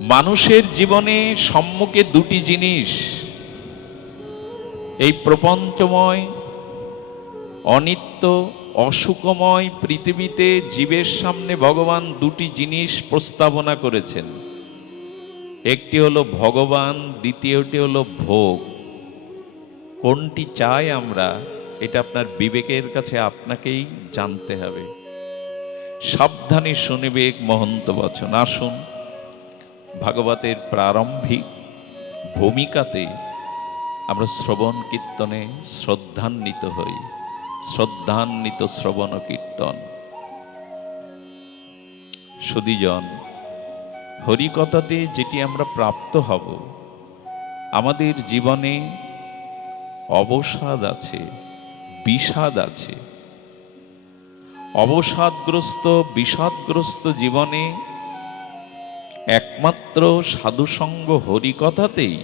মানুষের জীবনে সম্মুখে দুটি জিনিস। এই প্রপঞ্চময়, অনিত্য, অসুখময় পৃথিবীতে জীবের সামনে ভগবান দুটি জিনিস প্রস্তাবনা করেছেন। একটি হলো ভগবান, দ্বিতীয়টি হলো ভোগ। কোনটি চাই আমরা, এটা আপনার বিবেকের কাছে আপনাকেই জানতে হবে। সাবধানে শুনিবেক মহন্ত বচন, আসুন। ভাগবতের প্রারম্ভিক ভূমিকাতে আমরা শ্রবণ কীর্তনে শ্রদ্ধান্বিত হই। শ্রদ্ধান্বিত শ্রবণ কীর্তন। সুদীজন হরিকথাতে যেটি আমরা প্রাপ্ত হব, আমাদের জীবনে অবসাদ আছে, বিষাদ আছে। অবসাদগ্রস্ত, বিষাদগ্রস্ত জীবনে একমাত্র সাধুসঙ্গ হরিকথাতেই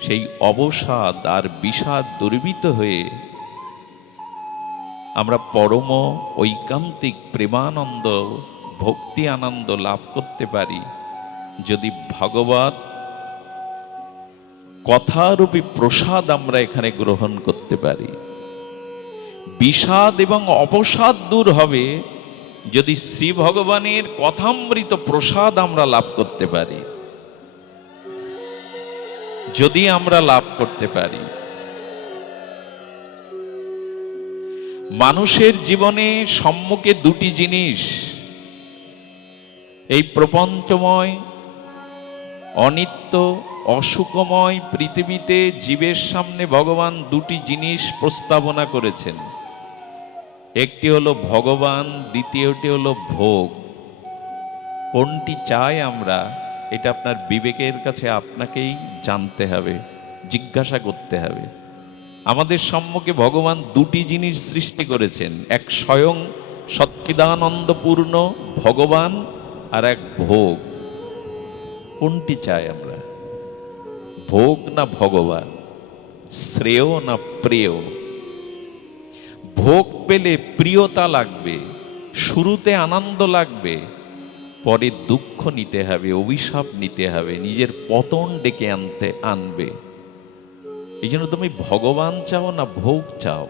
সেই অবসাদ আর বিষাদ দুর্বিত হয়ে আমরা পরম ঐকান্তিক প্রেমানন্দ, ভক্তি আনন্দ লাভ করতে পারি। যদি ভগবত কথারূপী প্রসাদ আমরা এখানে গ্রহণ করতে পারি। বিষাদ এবং অবসাদ দূর হবে যদি শ্রী ভগবানের কথামৃত প্রসাদ আমরা লাভ করতে পারি, যদি আমরা লাভ করতে পারি, মানুষের জীবনে সম্মুখে দুটি জিনিস, এই প্রপঞ্চময়, অনিত্য, অসুখময় পৃথিবীতে জীবের সামনে ভগবান দুটি জিনিস প্রস্তাবনা করেছেন। একটি হলো ভগবান, দ্বিতীয়টি হলো ভোগ। কোনটি চাই আমরা, এটা আপনার বিবেকের কাছে আপনাকেই জানতে হবে, জিজ্ঞাসা করতে হবে। আমাদের সম্মুখে ভগবান দুটি জিনিস সৃষ্টি করেছেন, এক স্বয়ং সচ্চিদানন্দপূর্ণ ভগবান আর এক ভোগ। কোনটি চাই আমরা? ভোগ না ভগবান, শ্রেয় না প্রেয়? ভোগ পেলে প্রিয়তা লাগবে, শুরুতে আনন্দ লাগবে, পরে দুঃখ নিতে হবে, অভিশাপ নিতে হবে, নিজের পতন ডেকে আনতে, আনবে। এই জন্য তুমি ভগবান চাও না ভোগ চাও?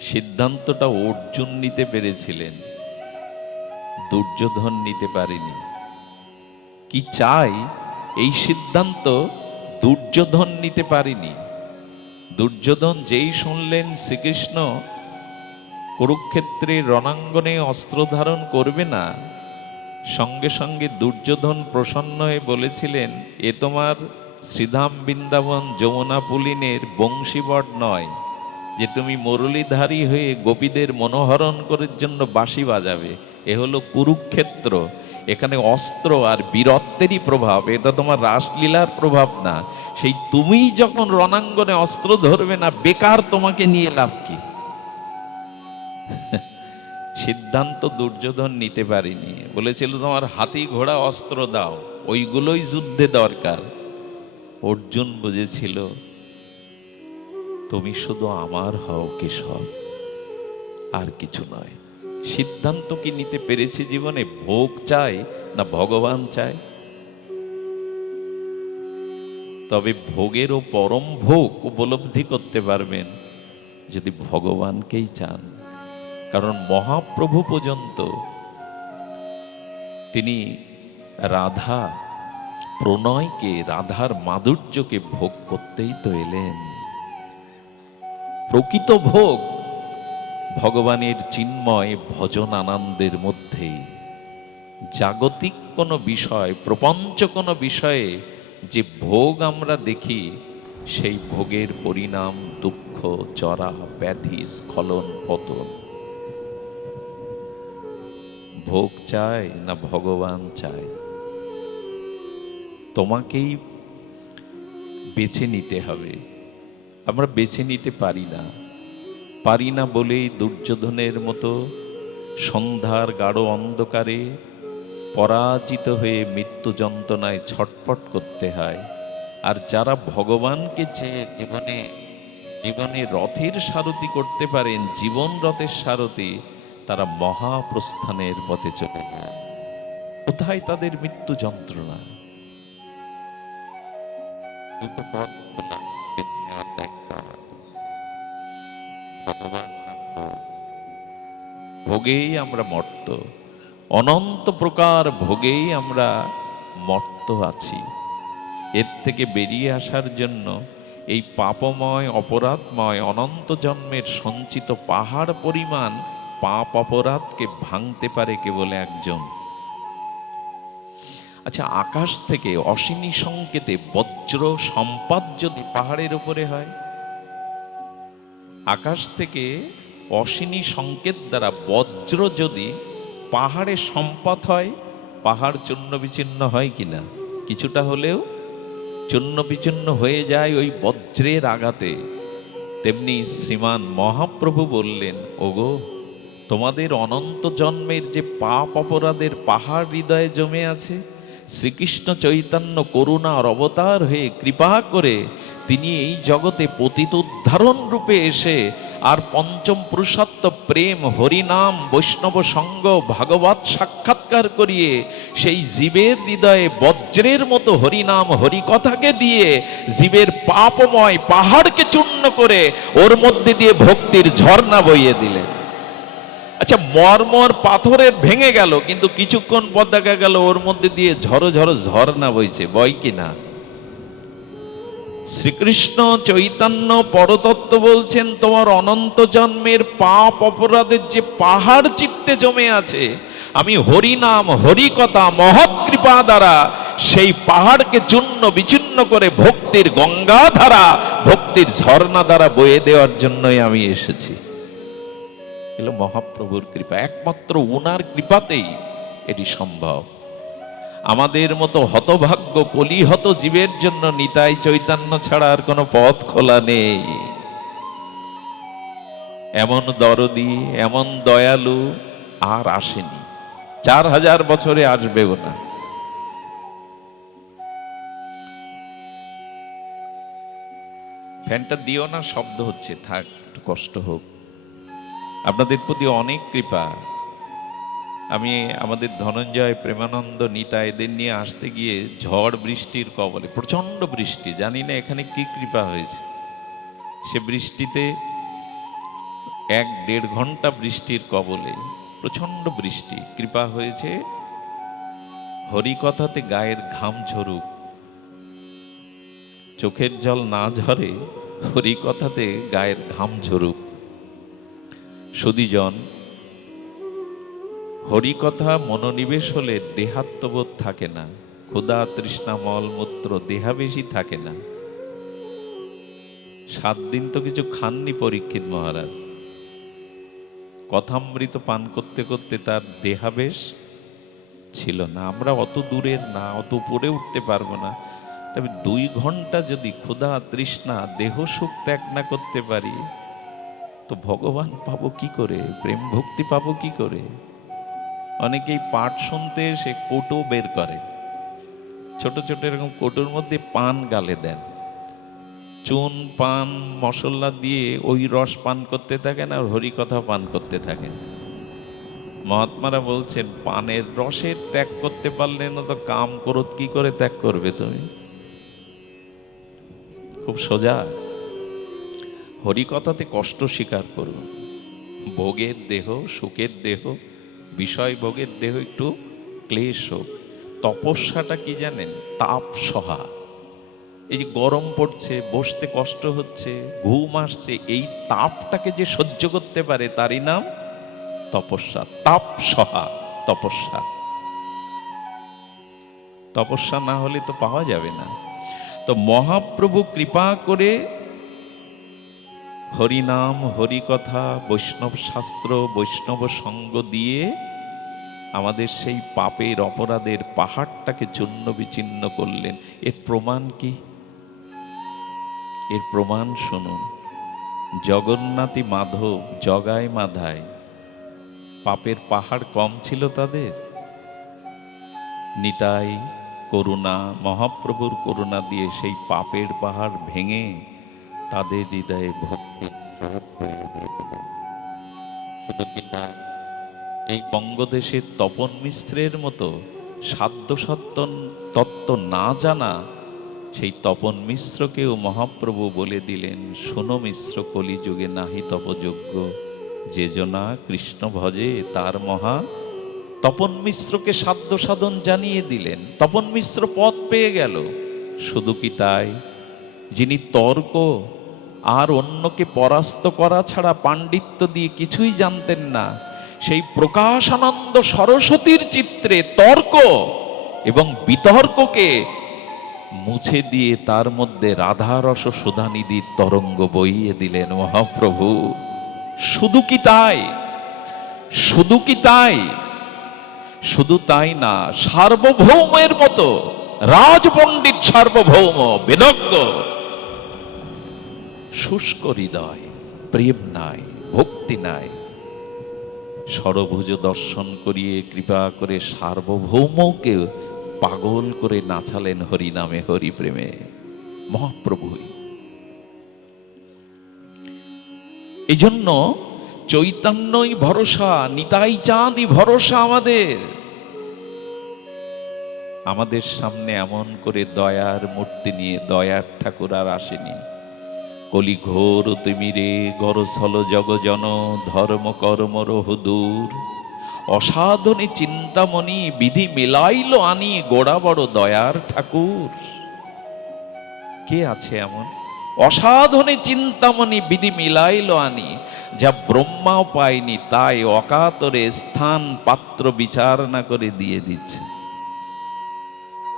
সিদ্ধান্তটা অর্জুন নিতে পেরেছিলেন, দুর্যোধন নিতে পারেনি। কি চাই? এই সিদ্ধান্ত দুর্যোধন নিতে পারেনি। দুর্যোধন যেই শুনলেন শ্রীকৃষ্ণ, কুরুক্ষেত্রে রণাঙ্গনে অস্ত্র ধারণ করবে না। সঙ্গে সঙ্গে দুর্যোধন প্রসন্ন হয়ে বলেছিলেন, এ তোমার শ্রীধাম বৃন্দাবন যমুনা পুলিনের বংশীবট নয়, যে তুমি মুরলীধারী হয়ে গোপীদের মনোহরণ করার জন্য বাঁশি বাজাবে। এ হলো কুরুক্ষেত্র। এখানে অস্ত্র আর বীরত্বেরই প্রভাব, এটা তোমার রাসলীলার প্রভাব না। সেই তুমিই যখন রণাঙ্গনে অস্ত্র ধরবে না, বেকার তোমাকে নিয়ে লাভ কি? সিদ্ধান্ত দুর্যোধন নিতে পারিনি। বলেছিল, তোমার হাতি ঘোড়া অস্ত্র দাও, ওইগুলোই যুদ্ধে দরকার। অর্জুন বুঝেছিল, তুমি শুধু আমার হও কেশব, আর কিছু নয়। সিদ্ধান্ত কি নিতে পেরেছি জীবনে? ভোগ চাই না ভগবান চায়? তবে ভোগেরও পরম ভোগ উপলব্ধি করতে পারবেন যদি ভগবানকেই চান। কারণ মহাপ্রভু পর্যন্ত তিনি রাধা প্রণয়কে, রাধার মাধুর্যকে ভোগ করতেই তো এলেন। প্রকৃত ভোগ ভগবানের চিন্ময় ভজন আনন্দের মধ্যেই জাগতিক কোনো বিষয়, প্রপঞ্চ কোনো বিষয়ে যে ভোগ আমরা দেখি, সেই ভোগের পরিণাম, দুঃখ জরা ব্যাধি, স্খলন, পতন। ভোগ চায় না ভগবান চায়? তোমাকেই বেছে নিতে হবে। আমরা বেছে নিতে পারি না। পারি না বলেই দুর্যোধনের মতো সন্ধ্যার গাঢ় অন্ধকারে পরাজিত হয়ে মৃত্যু যন্ত্রণায় ছটফট করতে হয়। আর যারা ভগবানকে চেয়ে জীবনে জীবনে রথের সারথি করতে পারেন, জীবন রথের সারথি, তারা মহাপ্রস্থানের পথে চলে যায়। কোথায় তাদের মৃত্যু যন্ত্রণা? ভোগেই আমরা মর্ত। অনন্ত প্রকার ভোগেই আমরা মর্ত আছি। এর থেকে বেরিয়ে আসার জন্য এই পাপময়, অপরাধময়, অনন্ত জন্মের সঞ্চিত পাহাড় পরিমাণ পাপ অপরাধকে ভাঙতে পারে কেবল একজন। আচ্ছা আকাশ থেকে অসীনী সংকেতে বজ্র সম্পদ যদি পাহাড়ের উপরে হয় আকাশ থেকে অসীনী সংকেত দ্বারা বজ্র যদি পাহাড়ে সম্পদ হয়, পাহাড় চূর্ণ বিচ্ছিন্ন হয় কিনা? কিছুটা হলেও চূর্ণ বিচ্ছিন্ন হয়ে যায় ওই বজ্রের আঘাতে। তেমনি শ্রীমান মহাপ্রভু বললেন, ওগো, তোমাদের অনন্ত জন্মের যে পাপ অপরাধের পাহাড় হৃদয়ে জমে আছে শ্রীকৃষ্ণ চৈতন্য করুণার অবতার হয়ে কৃপা করে তিনি এই জগতে পতিত উদ্ধারণ রূপে এসে আর পঞ্চম পুরুষত্ব প্রেম, হরিনাম, বৈষ্ণব সঙ্গ, ভাগবত সাক্ষাৎকার করিয়ে সেই জীবের হৃদয়ে বজ্রের মতো হরিনাম হরিকথাকে দিয়ে জীবের পাপময় পাহাড়কে চূর্ণ করে ওর মধ্যে দিয়ে ভক্তির ঝর্ণা বইয়ে দিলেন। আচ্ছা মরমর পাথরের ভেঙে গেল, কিন্তু কিছুক্ষণ পর দেখা গেল ওর মধ্যে দিয়ে ঝড়ো ঝড়ো ঝর্ণা বইছে, বই কিনা শ্রীকৃষ্ণ চৈতন্য পরতত্ত্ব বলছেন, তোমার অনন্ত জন্মের পাপ অপরাধের যে পাহাড় চিত্তে জমে আছে, আমি হরিনাম, হরিকথা, মহৎ কৃপা দ্বারা সেই পাহাড়কে চূর্ণ বিচ্ছিন্ন করে ভক্তির গঙ্গা ধারা, ভক্তির ঝর্ণা দ্বারা বয়ে দেওয়ার জন্যই আমি এসেছি। এলো মহাপ্রভুর কৃপা। একমাত্র উনার কৃপাতেই এটি সম্ভব। আমাদের মতো হতভাগ্য কলিহত জীবের জন্য নিতাই চৈতন্য ছাড়া আর কোনো পথ খোলা নেই। এমন দরদি, এমন দয়ালু আর আসেনি। চার হাজার বছরে আসবেও না। ফ্যানটা দিও না, শব্দ হচ্ছে, থাক, একটু কষ্ট হোক। আপনাদের প্রতি অনেক কৃপা। আমি আমাদের ধনঞ্জয় প্রেমানন্দ নিতা এদের নিয়ে আসতে গিয়ে ঝড় বৃষ্টির কবলে, প্রচণ্ড বৃষ্টি, জানি না এখানে কি কৃপা হয়েছে। সে বৃষ্টিতে এক দেড় ঘণ্টা বৃষ্টির কবলে, প্রচণ্ড বৃষ্টি, কৃপা হয়েছে। হরিকথাতে গায়ের ঘাম ঝরুক, চোখের জল না ঝরে হরিকথাতে গায়ের ঘাম ঝরুক। সুদীজন, হরিকথা মনোনিবেশ হলে দেহাত্মবোধ থাকে না, ক্ষুধা তৃষ্ণা মলমূত্র দেহাবেশি থাকে না। সাত দিন তো কিছু খাননি পরীক্ষিত মহারাজ। কথামৃত পান করতে করতে তার দেহাবেশ ছিল না। আমরা অত দূরের না, অত উপরে উঠতে পারব না। তবে দুই ঘণ্টা যদি ক্ষুধা তৃষ্ণা দেহ সুখ ত্যাগ না করতে পারি তো ভগবান পাবো কি করে? প্রেম ভক্তি পাবো কি করে? অনেকেই পাঠ শুনতে এসে কোটো বের করে। ছোট ছোট এরকম কোটোর মধ্যে পান গালে দেন। চুন, পান, মশলা দিয়ে ওই রস পান করতে থাকেন আর হরিকথা পান করতে থাকেন। মহাত্মারা বলছেন, পানের রসের ত্যাগ করতে পারলে না তো কাম করত কি করে ত্যাগ করবে তুমি? খুব সোজা। হরিকথাতে কষ্ট স্বীকার করুন। ভোগের দেহ, সুখের দেহ বিষয় ভোগের দেহ একটু ক্লেশ হোক। তপস্যাটা কি জানেন? তাপ সহা। এই যে গরম পড়ছে, বসতে কষ্ট হচ্ছে, ঘুম আসছে, এই তাপটাকে যে সহ্য করতে পারে তারই নাম তপস্যা। তাপ সহা, তপস্যা। তপস্যা না হলে তো পাওয়া যাবে না। তো মহাপ্রভু কৃপা করে হরিনাম, হরিকথা, বৈষ্ণব শাস্ত্র, বৈষ্ণব সঙ্গ দিয়ে আমাদের সেই পাপের অপরাধের পাহাড়টাকে চূর্ণ বিচ্ছিন্ন করলেন। এর প্রমাণ কি? এর প্রমাণ শুনুন। জগন্নাথী মাধব জগায় মাধায় পাপের পাহাড় কম ছিল তাদের? নিতাই, করুণা, মহাপ্রভুর করুণা দিয়ে সেই পাপের পাহাড় ভেঙে তাদের হৃদয়ে ভক্তি। এই বঙ্গদেশের তপন মিশ্রের মতো সাধ্য সত্য তত্ত্ব না জানা, সেই তপন মিশ্রকেও মহাপ্রভু বলে দিলেন, শোনো মিশ্র, কলিযুগে নাহি তপযোগ্য যে জনা কৃষ্ণ ভজে, তার মহা তপন মিশ্রকে সাধ্য সাধন জানিয়ে দিলেন। তপন মিশ্র পথ পেয়ে গেল। শুধু কি তাই? যিনি তর্ক আর অন্যকে পরাস্ত করা ছাড়া পাণ্ডিত্য দিয়ে কিছুই জানতেন না। সেই প্রকাশানন্দ সরস্বতীর চিত্রে তর্ক এবং বিতর্ককে মুছে দিয়ে তার মধ্যে রাধারস সুধানিধির তরঙ্গ বইয়ে দিলেন, মহাপ্রভু, শুধু কি তাই? শুধু কি তাই? শুধু তাই না, সার্বভৌমের মতো রাজপণ্ডিত সার্বভৌম, বেদজ্ঞ শুষ্ক হৃদয়, প্রেম নাই, ভক্তি নাই। সরভুজ দর্শন করিয়ে কৃপা করে সার্বভৌমকে পাগল করে নাচালেন হরি নামে হরি প্রেমে মহাপ্রভুই এই জন্য চৈতন্যই ভরসা, নিতাই চাঁদই ভরসা আমাদের। আমাদের সামনে এমন করে দয়ার মূর্তি নিয়ে দয়ার ঠাকুর আর আসেনি। কলি ঘোর তিমিরে গরসল জগজন, ধর্ম কর্মর হুদূর অসাধনে চিন্তামণি বিধি মেলাইল আনি গোড়া বড় দয়ার ঠাকুর। কে আছে এমন? অসাধনে চিন্তামণি বিধি মিলাইল আনি, যা ব্রহ্মাও পায়নি, তাই অকাতরে স্থান পাত্র বিচার না করে দিয়ে দিচ্ছে।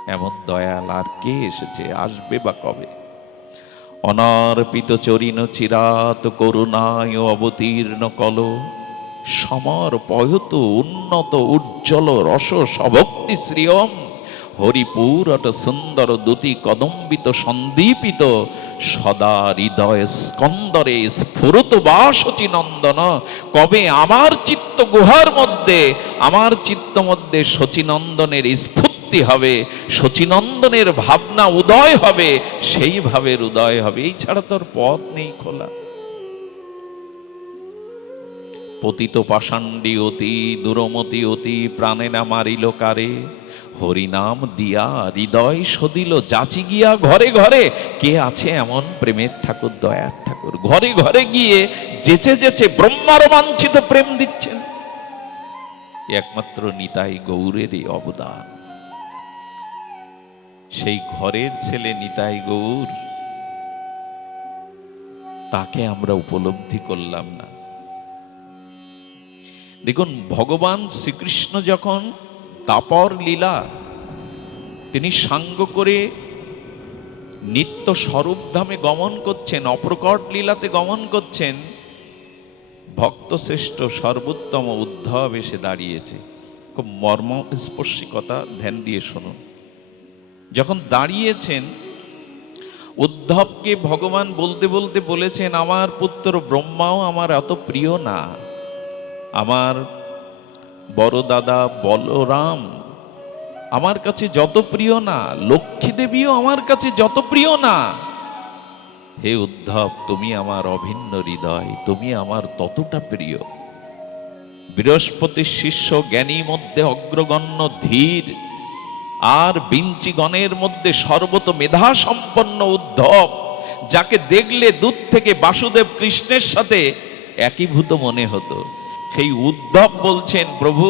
এমন দয়াল আর কে এসেছে, আসবে বা কবে? অনার্পিত চরিন চিরাত করুণায় অবতীর্ণ কল। সমর পয়ত উন্নত উজ্জ্বল রস সভক্তি শ্রিয়ম। হরিপুরট সুন্দর দুতি কদম্বিত সন্দীপিত। সদা হৃদয় স্কন্দরে স্ফুরত বাসচি নন্দন। কবে আমার চিত্ত গুহার মধ্যে, আমার চিত্ত মধ্যে শচীনন্দনের স্ফূর্তি হবে শচীনন্দনের ভাবনা উদয় হবে সেই ভাবের উদয় হবে। এই ছাড়া তোর পথ নেই খোলা। পতিত পাষাণ্ডী অতি, দুরমতি অতি, প্রাণে না মারিল কারে। হরিনাম দিয়া হৃদয় সদিল, যাচি গিয়া ঘরে ঘরে, কে আছে এমন প্রেমের ঠাকুর, দয়ার ঠাকুর? ঘরে ঘরে গিয়ে যেচে যেচে ব্রহ্মার বাঞ্ছিত প্রেম দিচ্ছেন। একমাত্র নিতাই গৌরেরই অবদান। সেই ঘরের ছেলে নিতাই গৌর। তাকে আমরা উপলব্ধি করলাম না। দেখুন, ভগবান শ্রীকৃষ্ণ যখন তাপর লীলা তিনি সাঙ্গ করে নিত্য স্বরূপধামে গমন করছেন, অপ্রকট লীলাতে গমন করছেন ভক্তশ্রেষ্ঠ সর্বোত্তম উদ্ধব এসে দাঁড়িয়েছে। খুব মর্মস্পর্শী কথা ধ্যান দিয়ে শুনুন। যখন দাঁড়িয়েছেন, উদ্ধবকে ভগবান বলতে বলতে বলেছেন, আমার পুত্র ব্রহ্মাও আমার এত প্রিয় না। আমার বড় দাদা বলরাম আমার কাছে যত প্রিয় না, লক্ষ্মী দেবীও আমার কাছে যত প্রিয় না। হে উদ্ধব, তুমি আমার অভিন্ন হৃদয়, তুমি আমার ততটা প্রিয়। বৃহস্পতির শিষ্য জ্ঞানী মধ্যে অগ্রগণ্য ধীর আর বিঞ্চিগণের মধ্যে সর্বত মেধা সম্পন্ন উদ্ধব, যাকে দেখলে দূর থেকে বাসুদেব কৃষ্ণের সাথে একীভূত মনে হতো। সেই উদ্ধব বলছেন, প্রভু,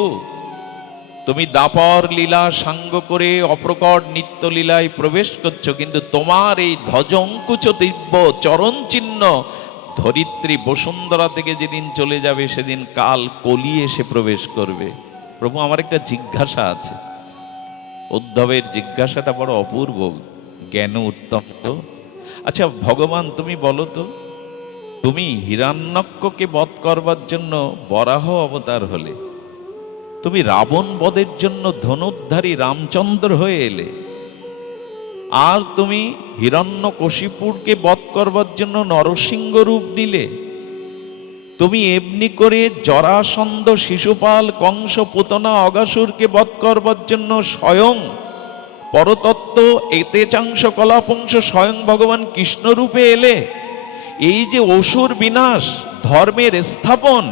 তুমি দাপর লীলা সাঙ্গ করে অপ্রকট নিত্য লীলায় প্রবেশ করছ, কিন্তু তোমার এই ধ্বজ অঙ্কুচ দিব্য চরণ চিহ্ন ধরিত্রী বসুন্ধরা থেকে যেদিন চলে যাবে, সেদিন কাল কলি এসে প্রবেশ করবে। প্রভু, আমার একটা জিজ্ঞাসা আছে। উদ্ধবের জিজ্ঞাসাটা বড় অপূর্ব, জ্ঞান উত্তম তো আচ্ছা ভগবান, তুমি বলো তো, তুমি হিরণ্যক্ষকে বধ করবার জন্য বরাহ অবতার হলে, তুমি রাবণ বধের জন্য ধনুদ্ধারী রামচন্দ্র হয়ে এলে, আর তুমি হিরণ্য কশিপুরকে বধ করবার জন্য নরসিংহ রূপ নিলে তুমি এমনি করে জরাসন্ধ শিশুপাল কংস পুতনা অগাসুরকে বধ করবার জন্য স্বয়ং পরতত্ত্ব এতেচাংশ কলাপংশ স্বয়ং ভগবান কৃষ্ণ রূপে এলে। এই যে অসুর বিনাশ, ধর্মের স্থাপন।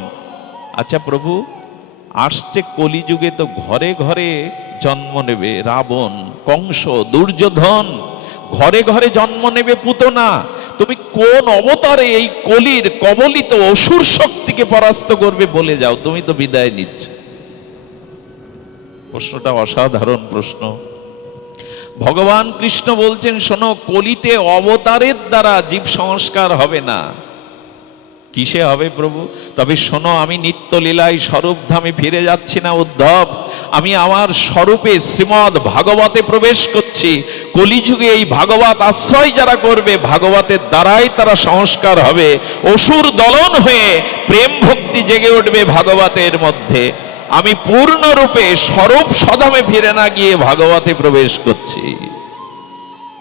আচ্ছা প্রভু, আসছে কলিযুগে তো ঘরে ঘরে জন্ম নেবে রাবণ, কংস, দুর্যোধন। ঘরে ঘরে জন্ম নেবে পুতনা। তুমি কোন অবতারে এই কলির কবলিত অসুর শক্তিকে পরাস্ত করবে বলে যাও, তুমি তো বিদায় নিচ্ছ। প্রশ্নটা অসাধারণ প্রশ্ন। ভগবান কৃষ্ণ বলছেন, শোনো, কলিতে অবতারের দ্বারা জীব সংস্কার হবে না। কিসে হবে প্রভু? তবে শোনো, আমি নিত্য লীলায় স্বরূপধামে ফিরে যাচ্ছি না, উদ্ধব। আমি আমার স্বরূপে শ্রীমদ ভাগবতে প্রবেশ করছি। কলিযুগে এই ভাগবত আশ্রয় যারা করবে, ভাগবতের দ্বারাই তারা সংস্কার হবে। অসুর দলন হয়ে প্রেম ভক্তি জেগে উঠবে ভাগবতের মধ্যে। আমি পূর্ণরূপে স্বরূপ সদামে ফিরে না গিয়ে ভাগবতে প্রবেশ করছি।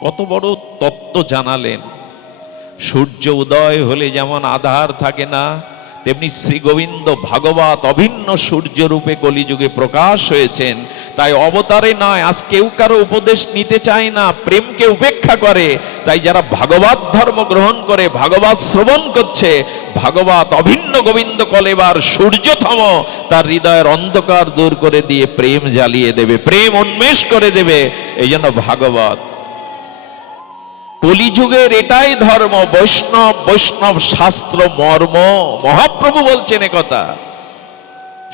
কত বড় তত্ত্ব জানালেন। সূর্য উদয় হলে যেমন আধার থাকে না, তেমনি শ্রী গোবিন্দ ভাগবত অভিন্ন সূর্য রূপে কলিযুগে প্রকাশ হয়েছেন। তাই অবতারে নয়, আজ কেউ কারও উপদেশ নিতে চায় না, প্রেমকে উপেক্ষা করে। তাই যারা ভাগবত ধর্ম গ্রহণ করে, ভাগবত শ্রবণ করছে, ভাগবত অভিন্ন গোবিন্দ কলেবার সূর্যতম, তার হৃদয়ের অন্ধকার দূর করে দিয়ে প্রেম জ্বালিয়ে দেবে, প্রেম উন্মেষ করে দেবে। এই জন্য ভাগবত কলিযুগের এটাই ধর্ম, বৈষ্ণব বৈষ্ণব শাস্ত্র, মর্ম। মহাপ্রভু বলছেন কথা।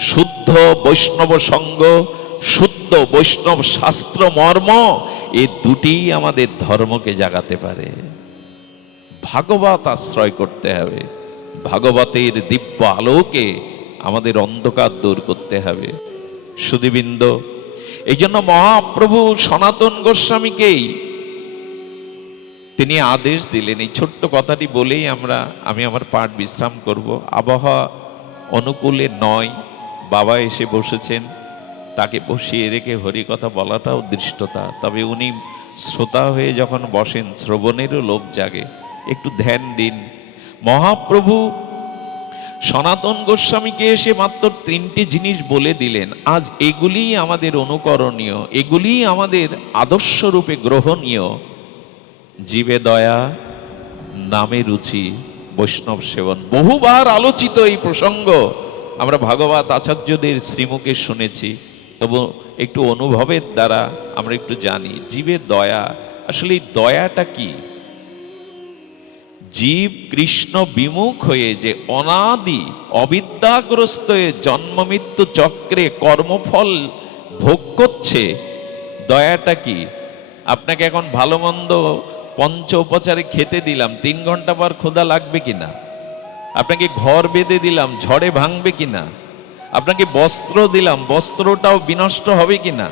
শুদ্ধ বৈষ্ণব সঙ্গ, শুদ্ধ বৈষ্ণব শাস্ত্র, মর্ম, এ দুটি আমাদের ধর্মকে জাগাতে পারে। ভাগবত আশ্রয় করতে হবে। ভাগবতের দিব্য আলোকে আমাদের অন্ধকার দূর করতে হবে। সুদীবৃন্দ এই জন্য মহাপ্রভু সনাতন গোস্বামীকেই তিনি আদেশ দিলেন, এই ছোট্ট কথাটি বলেই আমরা, আমি আমার পাঠ বিশ্রাম করব। আবহাওয়া অনুকূলে নয়, বাবা এসে বসেছেন, তাকে বসিয়ে রেখে হরিকথা বলাটাও দৃষ্টতা। তবে উনি শ্রোতা হয়ে যখন বসেন, শ্রবণেরও লোভ জাগে। একটু ধ্যান দিন। মহাপ্রভু সনাতন গোস্বামীকে এসে মাত্র তিনটি জিনিস বলে দিলেন, আজ এগুলিই আমাদের অনুকরণীয়, এগুলিই আমাদের আদর্শরূপে গ্রহণীয়। জীবে দয়া, নামে রুচি, বৈষ্ণব সেবন। বহুবার আলোচিত এই প্রসঙ্গ। আমরা ভাগবত আচার্যদের শ্রীমুখে শুনেছি। তবু একটু অনুভবের দ্বারা আমরা একটু জানি, জীবে দয়া, আসলে দয়াটা কি? জীব কৃষ্ণ বিমুখ হয়ে যে অনাদি, অবিদ্যাগ্রস্ত হয়ে জন্ম মৃত্যু চক্রে কর্মফল ভোগ করছে, দয়াটা কি? আপনাকে এখন ভালো মন্দ পঞ্চ উপচারে খেতে দিলাম, তিন ঘণ্টা পর ক্ষুধা লাগবে কিনা? আপনাকে ঘর বেঁধে দিলাম, ঝড়ে ভাঙবে কিনা? আপনাকে বস্ত্র দিলাম, বস্ত্রটাও বিনষ্ট হবে কিনা?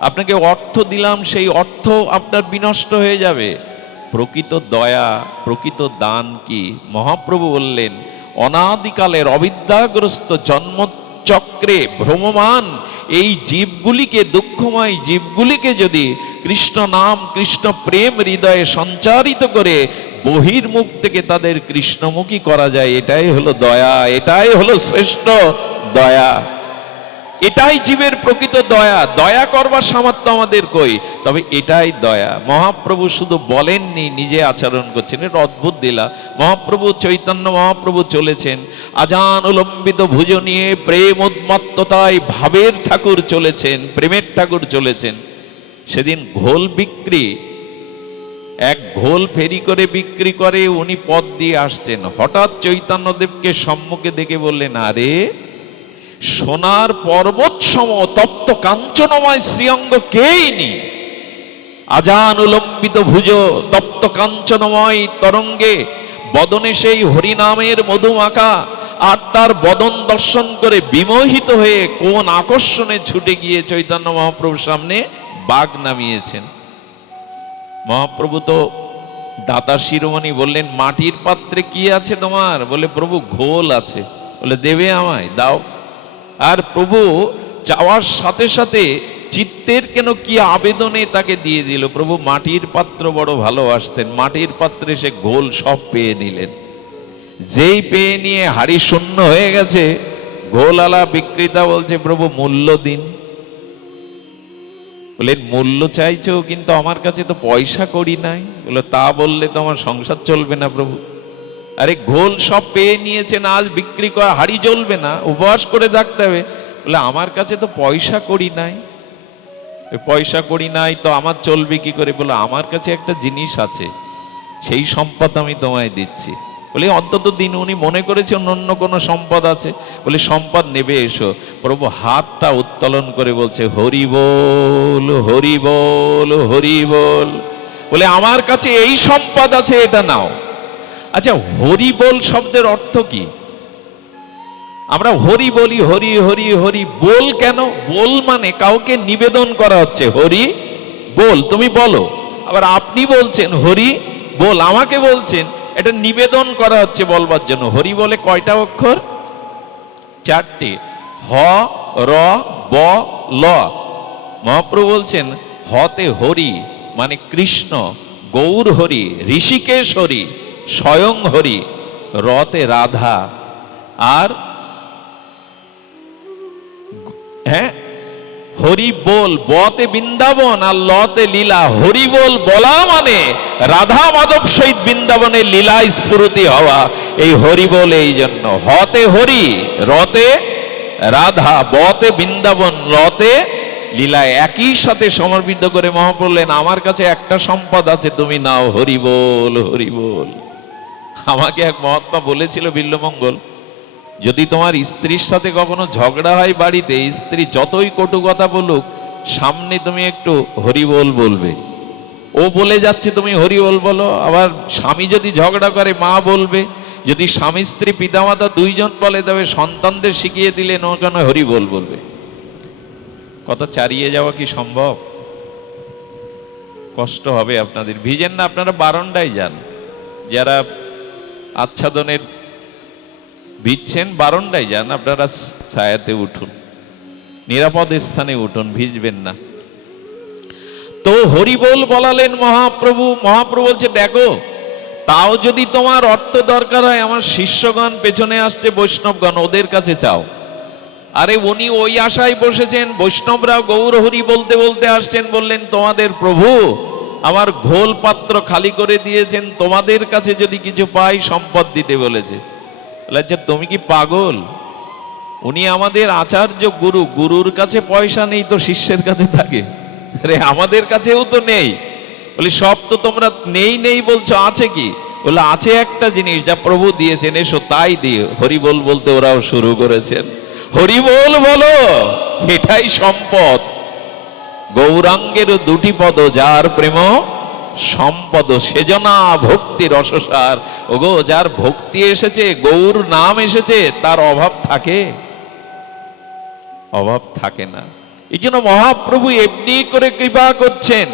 আপনাকে অর্থ দিলাম, সেই অর্থ আপনার বিনষ্ট হয়ে যাবে। প্রকৃত দয়া, প্রকৃত দান কি? মহাপ্রভু বললেন, অনাদিকালের অবিদ্যাগ্রস্ত জন্মচক্রে ভ্রমমান এই জীবগুলিকে, দুঃখময় জীবগুলিকে যদি কৃষ্ণ নাম, কৃষ্ণ প্রেম হৃদয়ে সঞ্চারিত করে বহির্মুখ থেকে তাদের কৃষ্ণমুখী করা যায়, এটাই হলো দয়া, এটাই হলো শ্রেষ্ঠ দয়া। এটাই জীবের প্রকৃত দয়া। দয়া করবার সামর্থ্য আমাদের কই? তবে এটাই দয়া। মহাপ্রভু শুধু বলেননি, নিজে আচরণ করছেন। এটা অদ্ভুত দিলা মহাপ্রভু চৈতন্য, মহাপ্রভু চলেছেন। আজান উলম্বিত ভুজ নিয়ে প্রেম উন্মত্ততায় ভাবের ঠাকুর চলেছেন, প্রেমের ঠাকুর চলেছেন। সেদিন ঘোল বিক্রি, এক ঘোল ফেরি করে বিক্রি করে উনি পথ দিয়ে আসছেন। হঠাৎ চৈতন্যদেবকে সম্মুখে দেখে বললেন, আরে সোনার পর্বত সম তপ্ত কাঞ্চনময় শ্রীঅঙ্গ কেই নি? আজান উলম্বিত ভুজ তপ্ত কাঞ্চনময় তরঙ্গে বদনে সেই হরিনামের মধুমাখা আর তার বদন দর্শন করে বিমোহিত হয়ে কোন আকর্ষণে ছুটে গিয়ে চৈতন্য মহাপ্রভুর সামনে বাঘ নামিয়েছেন। মহাপ্রভু তো দাতা শিরোমণি বললেন, মাটির পাত্রে কি আছে তোমার? বলে, প্রভু, ঘোল আছে। বলে, দেবে আমায়, দাও। আর প্রভু চাওয়ার সাথে সাথে চিত্তের কেন কি আবেদনে তাকে দিয়ে দিল? প্রভু মাটির পাত্র বড় ভালোবাসতেন, মাটির পাত্রে সে গোল সব পেয়ে নিলেন। যেই পেয়ে নিয়ে হাড়ি শূন্য হয়ে গেছে ঘোলালা বিক্রেতা বলছে, প্রভু, মূল্য দিন। বলে, মূল্য চাইছো, কিন্তু আমার কাছে তো পয়সা করি নাই। বলে, তা বললে তো আমার সংসার চলবে না প্রভু। আরে ঘোল সব পেয়ে নিয়েছেন, আজ বিক্রি করা হাড়ি জ্বলবে না, উপবাস করে থাকতে হবে। বলে, আমার কাছে তো পয়সা করি নাই। পয়সা করি নাই তো আমার চলবে কি করে? বলে, আমার কাছে একটা জিনিস আছে, সেই সম্পদ আমি তোমায় দিচ্ছি। বলে, অন্তত দিন উনি মনে করেছেন অন্য কোনো সম্পদ আছে। বলে, সম্পদ নেবে এসো। প্রভু হাতটা উত্তোলন করে বলছে, হরি বল হরি বল হরি বল। বলে, আমার কাছে এই সম্পদ আছে, এটা নাও। আচ্ছা হরি বল শব্দের অর্থ কি? আমরা হরি বলি, হরি হরি হরি, বল কেন? বল মানে কাউকে নিবেদন করা হচ্ছে। হরি বল, তুমি বলো। আবার আপনি বলছেন, হরি বল, আমাকে বলছেন, এটা নিবেদন করা হচ্ছে বলবার জন্য। হরি বলে কয়টা অক্ষর? চারটি। হ, র, ব, ল। মহাপ্রভু বলছেন, হতে হরি মানে কৃষ্ণ, গৌর হরি, ঋষিকেশ হরি। স্বয়ং হরি, রতে রাধা। আর হ্যাঁ হরি বল, বতে বৃন্দাবন আর লতে লীলা। হরি বল বলা মানে রাধা মাধব সহিত বৃন্দাবনের লীলা স্ফুরতি হওয়া। এই হরি বল এই জন্য, হতে হরি, রতে রাধা, বতে বৃন্দাবন, লতে লীলা একই সাথে সমর্পিত করে মহা বললেন আমার কাছে একটা সম্পদ আছে, তুমি নাও হরি বল হরি বল। আমাকে এক মহাত্মা বলেছিল বিল্লমঙ্গল, যদি তোমার স্ত্রীর সাথে কখনো ঝগড়া হয় বাড়িতে, স্ত্রী যতই কটু কথা বলুক, সামনে তুমি একটু হরিবোল বলবে। ও বলে যাচ্ছে, তুমি হরিবোল বলো, আবার স্বামী যদি ঝগড়া করে, মা বলবে। যদি স্বামী, স্ত্রী, পিতামাতা দুইজন বলে, তবে সন্তানদের শিখিয়ে দিলেন ওখানে হরিবোল বলবে? কথা চারিয়ে যাওয়া কি সম্ভব? কষ্ট হবে আপনাদের। ভিজেন না, আপনারা বারণটাই যান। যারা আচ্ছাদনের ভিজছেন বারণ্ডায় যান, আপনারা ছায়াতে উঠুন। নিরাপদ স্থানে উঠুন, ভিজবেন না। তো হরিবোল বলালেন, মহাপ্রভু মহাপ্রভু বলছে, দেখো, তাও যদি তোমার অর্থ দরকার হয়, আমার শিষ্যগণ পেছনে আসছে, বৈষ্ণবগণ ওদের কাছে চাও। আরে উনি ওই আশায় বসেছেন, বৈষ্ণবরাও গৌর হরি বলতে বলতে আসছেন, বললেন, তোমাদের প্রভু আমার ঘোল পাত্র খালি করে দিয়েছেন, তোমাদের কাছে যদি কিছু পাই, সম্পদ দিতে বলেছে। আচ্ছা তুমি কি পাগল? উনি আমাদের আচার্য গুরু, গুরুর কাছে পয়সা নেই তো শিষ্যের কাছে থাকে? আরে, আমাদের কাছেও তো নেই। বলি, সব তো তোমরা নেই নেই বলছো, আছে কি? বলে, আছে একটা জিনিস যা প্রভু দিয়েছেন, এসো তাই দিয়ে হরিবোল বলতে ওরাও শুরু করেছেন। হরিবোল বলো, এটাই সম্পদ। গৌরাঙ্গের দুটি পদ, যার প্রেম সম্পদ, সেজনা ভক্তি রসসার ওগো, যার ভক্তি এসেছে, গৌর নাম এসেছে, তার অভাব থাকে। অভাব থাকে না। এই জন্য মহাপ্রভু এমনি করে কৃপা করছেন।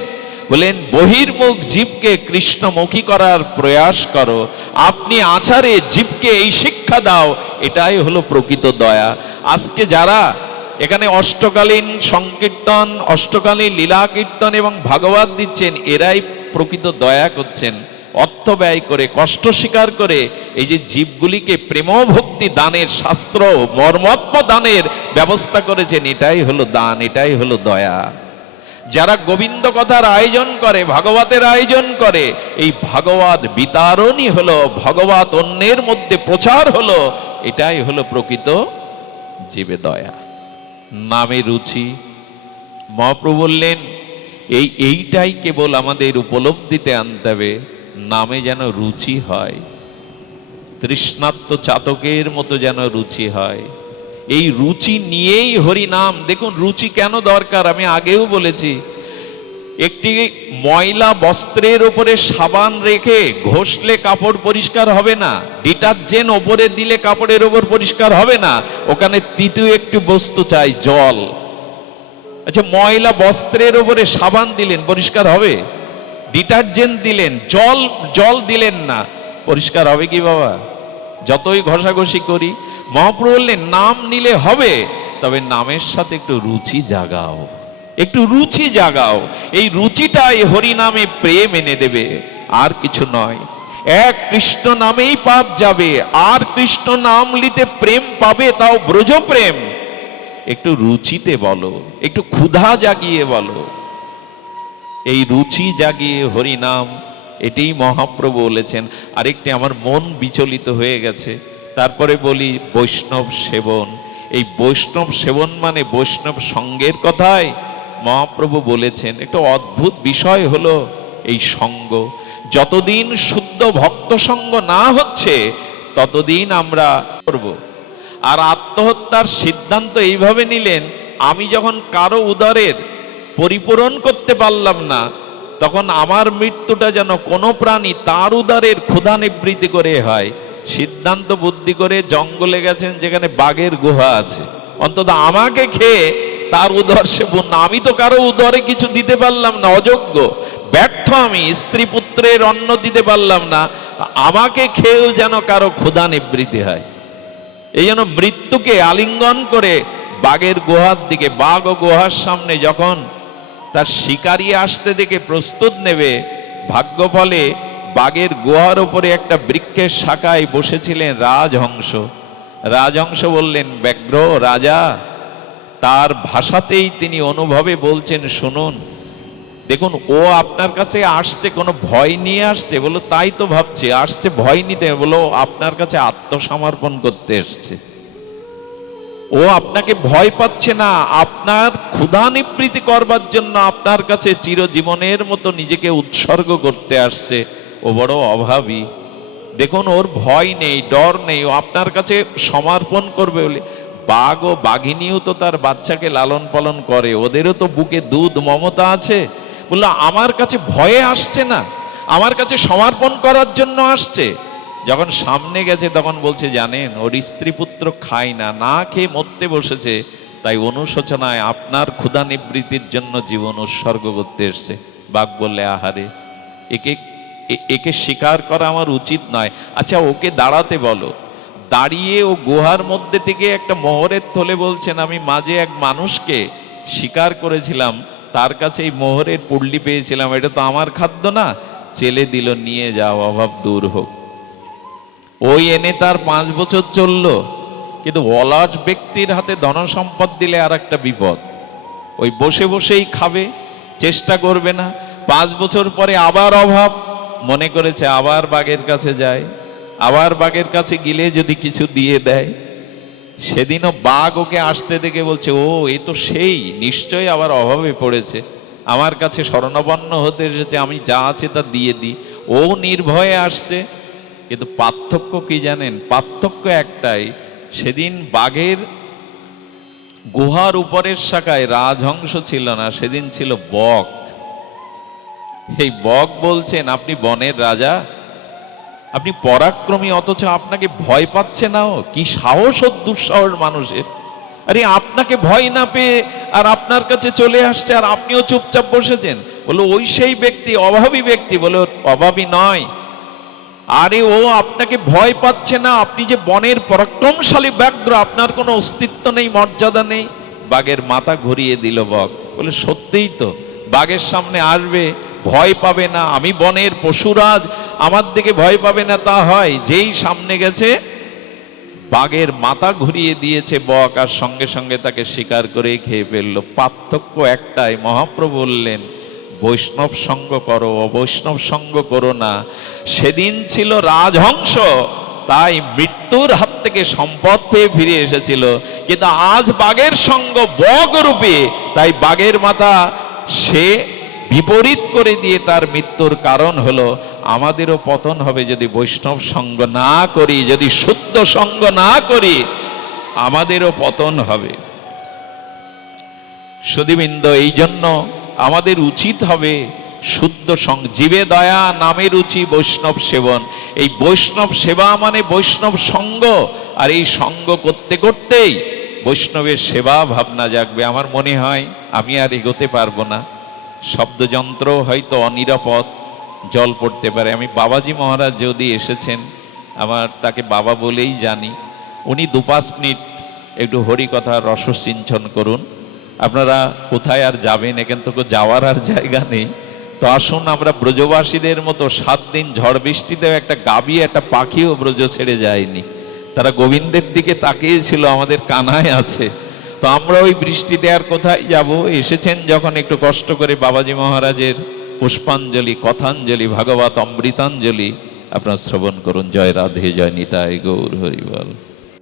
বলেন, বহির্মুখ জীবকে কৃষ্ণমুখী করার প্রয়াস করো। আপনি আচারে জীবকে এই শিক্ষা দাও। এটাই হলো প্রকৃত দয়া। আজকে যারা এখানে অষ্টকালীন সংকীর্তন অষ্টকালীন লীলা কীর্তন এবং ভাগবত দিচ্ছেন। এরাই প্রকৃত দয়া করছেন, অর্থ ব্যয় করে, কষ্ট স্বীকার করে এই যে জীবগুলিকে প্রেম ভক্তি দানের শাস্ত্র মর্মত্ম দানের ব্যবস্থা করেছেন, এটাই হলো দান, এটাই হলো দয়া। যারা গোবিন্দ কথার আয়োজন করে, ভাগবতের আয়োজন করে, এই ভাগবত বিতারণই হলো, ভগবত অন্যের মধ্যে প্রচার হলো, এটাই হলো প্রকৃত জীবে দয়া। নামে রুচি। মহাপ্রভু বললেন, এই এইটাই কেবল আমাদের উপলব্ধিতে আনতে হবে, নামে যেন রুচি হয়। তৃষ্ণাত্ম চাতকের মতো যেন রুচি হয়। এই রুচি নিয়েই হরি নাম দেখুন, রুচি কেন দরকার? আমি আগেও বলেছি একটি ময়লা বস্ত্রের উপরে সাবান রেখে ঘষলে কাপড় পরিষ্কার হবে না, ডিটারজেন্ট ওপরে দিলে কাপড়ের ওপর পরিষ্কার হবে না, ওখানে তৃতীয় একটি বস্তু চাই, জল। আচ্ছা ময়লা বস্ত্রের ওপরে সাবান দিলেন, পরিষ্কার হবে? ডিটারজেন্ট দিলেন, জল জল দিলেন না, পরিষ্কার হবে কি বাবা? যতই ঘষাঘষি করি, মহাপ্রভু বললেন, নাম নিলে হবে, তবে নামের সাথে একটু রুচি জাগাও। একটু রুচি জাগাও। এই রুচিটাই হরি নামে প্রেম এনে দেবে। আর কিছু নয়। এক কৃষ্ণ নামেই পাপ যাবে। আর কৃষ্ণ নাম লিতে প্রেম পাবে, তাও ব্রজ প্রেম একটু রুচিতে বলো, একটু ক্ষুধা জাগিয়ে বলো। এই রুচি জাগিয়ে হরি নাম এটাই মহাপ্রভু বলেছেন। আরেকটি আমার মন বিচলিত হয়ে গেছে। তারপরে বলি, বৈষ্ণব সেবন। এই বৈষ্ণব সেবন মানে বৈষ্ণব সঙ্গের কথায় মহাপ্রভু বলেছেন, একটা অদ্ভুত বিষয় হলো এই সঙ্গ। যতদিন শুদ্ধ ভক্ত সঙ্গ না হচ্ছে, ততদিন আমরা করব? আর আত্মহত্যার সিদ্ধান্ত এইভাবে নিলেন, আমি যখন কারও উদরের পরিপূরণ করতে পারলাম না, তখন আমার মৃত্যুটা যেন কোনো প্রাণী তার উদারের ক্ষুধা নিবৃত্তি করে হয়। সিদ্ধান্ত বুদ্ধি করে জঙ্গলে গেছেন, যেখানে বাঘের গুহা আছে। অন্তত আমাকে খেয়ে তার উদর সে আমি তো কারও উদরে কিছু দিতে পারলাম না, অযোগ্য। ব্যর্থ আমি, স্ত্রী পুত্রের অন্ন দিতে পারলাম না। আমাকে খেয়েও যেন কারও ক্ষুধা নিবৃত্তি হয়। এই যেন মৃত্যুকে আলিঙ্গন করে বাঘের গুহার দিকে, বাঘ ও গুহার সামনে যখন তার শিকারি আসতে দেখে প্রস্তুত নেবে, ভাগ্য ফলে বাঘের গুহার উপরে একটা বৃক্ষের শাখায় বসেছিলেন রাজহংস। রাজহংস বললেন ব্যগ্র রাজা তার ভাষাতেই তিনি অনুভবে বলছেন, শুনুন, দেখুন, ও আপনার কাছে আসছে, কোনো ভয় নিয়ে আসছে? বলো তাই তো ভাবছে, আসছে ভয় নিতে। বলো আপনার কাছে আত্মসমর্পণ করতে এসছে। ও আপনাকে ভয় পাচ্ছে না, আপনার ক্ষুধা নিবৃত্তি করবার জন্য আপনার কাছে চিরজীবনের মতো নিজেকে উৎসর্গ করতে আসছে। ও বড় অভাবী। দেখুন, ওর ভয় নেই, ডর নেই, ও আপনার কাছে সমর্পণ করবে বলে বাঘ ও বাঘিনীও তো তার বাচ্চাকে লালন পালন করে, ওদেরও তো বুকে দুধ, মমতা আছে। বলল, আমার কাছে ভয়ে আসছে না। আমার কাছে সমর্পণ করার জন্য আসছে। যখন সামনে গেছে, তখন বলছে, জানেন, ওর স্ত্রী পুত্র খায় না না খেয়ে মরতে বসেছে। তাই অনুশোচনায় আপনার ক্ষুধা নিবৃত্তির জন্য জীবন উৎসর্গ করতে এসছে। বাঘ বললে, আহারে, একে একে স্বীকার করা আমার উচিত নয়। আচ্ছা ওকে দাঁড়াতে বলো। দাঁড়িয়ে ও গুহার মধ্যে থেকে একটা মোহরের থলে বলছেন, আমি মাঝে এক মানুষকে স্বীকার করেছিলাম, তার কাছে এই মোহরের পুল্লি পেয়েছিলাম, এটা তো আমার খাদ্য না। চেলে দিল, নিয়ে যাও, অভাব দূর হোক। ওই এনে তার পাঁচ বছর চলল, কিন্তু অলাজ ব্যক্তির হাতে ধনসম্পদ দিলে আর একটা বিপদ। ওই বসে বসেই খাবে, চেষ্টা করবে না। পাঁচ বছর পরে আবার অভাব, মনে করেছে আবার বাঘের কাছে যায়। আবার বাঘের কাছে গেলে যদি কিছু দিয়ে দেয়, সেদিনও বাঘ ওকে আসতে দেখে বলছে, ও, এ তো সেই, নিশ্চয়ই আবার অভাবে পড়েছে। আমার কাছে শরণাপন্ন হতে এসেছে, আমি যা আছে তা দিয়ে দিই। ও নির্ভয়ে আসছে, কিন্তু পার্থক্য কি জানেন? পার্থক্য একটাই, সেদিন বাঘের গুহার উপরের শাখায় রাজহংস ছিল না, সেদিন ছিল বক। এই বক বলছেন, আপনি বনের রাজা? আপনি পরাক্রমী অথচ আপনাকে ভয় পাচ্ছে না কি সাহস ও দুঃসাহস মানুষের? আরে আপনাকে ভয় না পেয়ে আর আপনার কাছে চলে আসছে আর আপনিও চুপচাপ বসেছেন। বলো ওই সেই ব্যক্তি, অভাবী ব্যক্তি। বলে অভাবী নয়। আরে ও আপনাকে ভয় পাচ্ছে না, আপনি যে বনের পরাক্রমশালী ব্যাঘ্র, আপনার কোনো অস্তিত্ব নেই, মর্যাদা নেই। বাঘের মাথা ঘুরিয়ে দিল বক। বলে সত্যিই তো, বাঘের সামনে আসবে ভয় পাবে না, আমি বনের পশুরাজ, আমার দিকে ভয় পাবে না, তা হয়। যেই সামনে গেছে, বাঘের মাথা ঘুরিয়ে দিয়েছে বক আর সঙ্গে সঙ্গে তাকে শিকার করে খেয়ে ফেলল। পার্থক্য একটাই, মহাপ্রভু বললেন, বৈষ্ণব সঙ্গ করো, অবৈষ্ণব সঙ্গ করো না। সেদিন ছিল রাজহংস, তাই মৃত্যুর হাত থেকে সম্পদ পেয়ে ফিরে এসেছিল। কিন্তু আজ বাঘের সঙ্গ বক রূপে, তাই বাঘের মাথা সে বিপরীত করে দিয়ে তার মৃত্যুর কারণ হলো, আমাদেরও পতন হবে যদি বৈষ্ণব সঙ্গ না করি, যদি শুদ্ধ সঙ্গ না করি, আমাদেরও পতন হবে। সুদীবৃন্দ এই জন্য আমাদের উচিত হবে শুদ্ধ সঙ্গ। জীবে দয়া নামের রুচি বৈষ্ণব সেবন। এই বৈষ্ণব সেবা মানে বৈষ্ণব সঙ্গ, আর এই সঙ্গ করতে করতেই বৈষ্ণবের সেবা ভাবনা জাগবে। আমার মনে হয় আমি আর এগোতে পারব না। শব্দযন্ত্র হয়তো অনিরাপদ, জল পড়তে পারে। আমি বাবাজি মহারাজ যদি এসেছেন, আমার তাকে বাবা বলেই জানি। উনি দু পাঁচ মিনিট একটু হরিকথা রসসিঞ্চন করুন। আপনারা কোথায় আর যাবেন? এখান থেকে যাওয়ার আর জায়গা নেই। তো আসুন, আমরা ব্রজবাসীদের মতো সাত দিন ঝড় বৃষ্টিতেও একটা গাবি, একটা পাখিও ব্রজ ছেড়ে যায়নি। তারা গোবিন্দের দিকে তাকিয়েছিল, আমাদের কানায় আছে। তো আমরা ওই বৃষ্টিতে আর কোথায় যাব? এসেছেন যখন একটু কষ্ট করে বাবাজি মহারাজের পুষ্পাঞ্জলি, কথাঞ্জলি, ভাগবত অমৃতাঞ্জলি। আপনার শ্রবণ করুন। জয় রাধে, জয় নিতায় গৌর, হরিবল।